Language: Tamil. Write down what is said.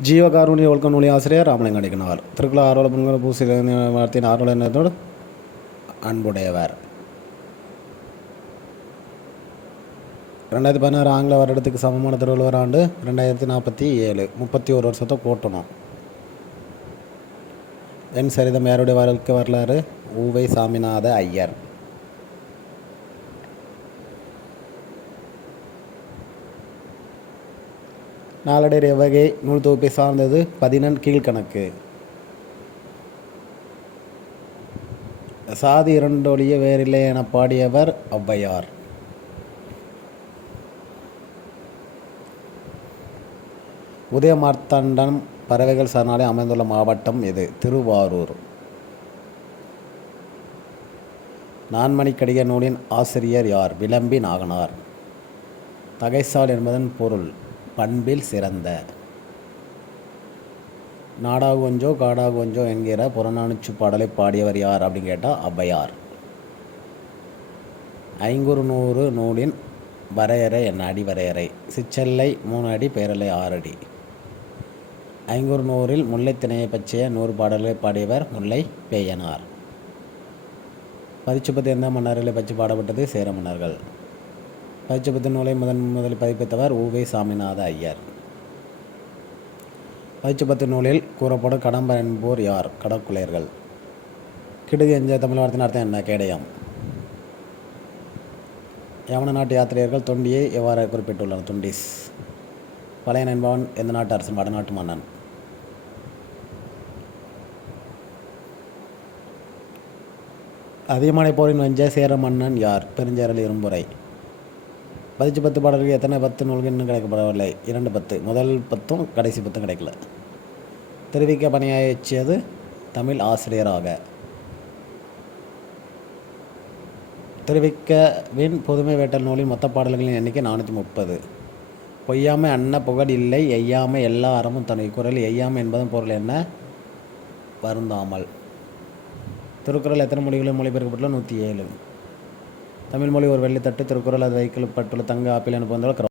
ஜீவகாருண்ய ஒழுக்க நூலி ஆசிரியர் ராமலிங்க அடிக்கணவர் திருக்குள ஆர்வல பொங்கல் பூசி வார்த்தையின் ஆரோல என்னத்தோடு அன்புடையவர் ரெண்டாயிரத்தி பதினாறு ஆங்கில வருடத்துக்கு சமமான திருவள்ளுவர் ஆண்டு ரெண்டாயிரத்தி நாற்பத்தி ஏழு முப்பத்தி ஒரு வருஷத்தை கூட்டணும் என் சரிதம் யாருடைய வாழ்க்கை வரலாறு ஊவை சாமிநாத ஐயர் நாளடைய எவ்வகை நூல் தொகுப்பை சார்ந்தது பதினெண் கீழ்கணக்கு. சாதி இரண்டொழிய வேறில்லை என பாடியவர் ஔவையார் உதயமார்த்தண்டன் பறவைகள் சரணாலயம் அமைந்துள்ள மாவட்டம் இது திருவாரூர். நான்மணிக்கடிக நூலின் ஆசிரியர் யார்? விளம்பி நாகனார். தகைசால் என்பதன் பொருள். பண்பில் சிறந்த. நாடா கொஞ்சோ காடா கொஞ்சோ என்கிற புறநானூற்று பாடலை பாடியவர் யார் அப்படின்னு கேட்டால் ஔவையார் ஐங்குறு நூறு நூலின் வரையறை என்ன அடி வரையறை? சிற்றல்லை மூணு அடி பேரலை ஆறு அடி. ஐங்குறு நூறில் முல்லைத்திணையை பற்றிய நூறு பாடல்களை பாடியவர் முல்லை பேயனார். பதிச்சுப்பத்து எந்த மன்னர்களை பற்றி பாடப்பட்டது? சேர மன்னர்கள். பதிச்சுப்பத்து நூலை முதன் முதலில் பதிப்பித்தவர் உவே சாமிநாத ஐயர். பதிச்சுப்பத்து நூலில் கூறப்படும் கடம்பர் என்போர் யார்? கடற்குலையர்கள். கிடுதி என்ற தமிழ் வார்த்தையின் அர்த்தம் என்ன? கேடயம். யவன நாட்டு யாத்திரையர்கள் தொண்டியை எவ்வாறு குறிப்பிட்டுள்ளனர்? துண்டிஸ். பழையன் என்பவன் எந்த நாட்டு அரசன்? வடநாட்டு மன்னன். அதிகமான போரின் வெஞ்ச சேர மன்னன் யார்? பெருஞ்சேரல் இரும்புரை. பதிச்சு பத்து பாடல்கள் எத்தனை பத்து நூல்கள் இன்னும் கிடைக்கப்படவில்லை இரண்டு பத்து. முதல் பத்தும் கடைசி பத்தும் கிடைக்கல. தெரிவிக்க பணியாற்றியது தமிழ் ஆசிரியராக. தெரிவிக்கவின் புதுமை வேட்டல் நூலின் மொத்த பாடல்களின் எண்ணிக்கை நானூற்றி முப்பது. பொய்யாமை அன்ன புகழ் இல்லை எய்யாமை எல்லா அறமும் தனி குரல் எய்யாமை என்பதன் பொருள் என்ன? வருந்தாமல். திருக்குறள் எத்தனை மொழிகளில் மொழிபெயர்க்கப்பட்டுள்ள நூற்றி ஏழு. தமிழ்மொழி ஒரு வெள்ளித்தட்டு திருக்குறள் அது வைக்கப்பட்டுள்ள தங்க ஆப்பிள் என போன்ற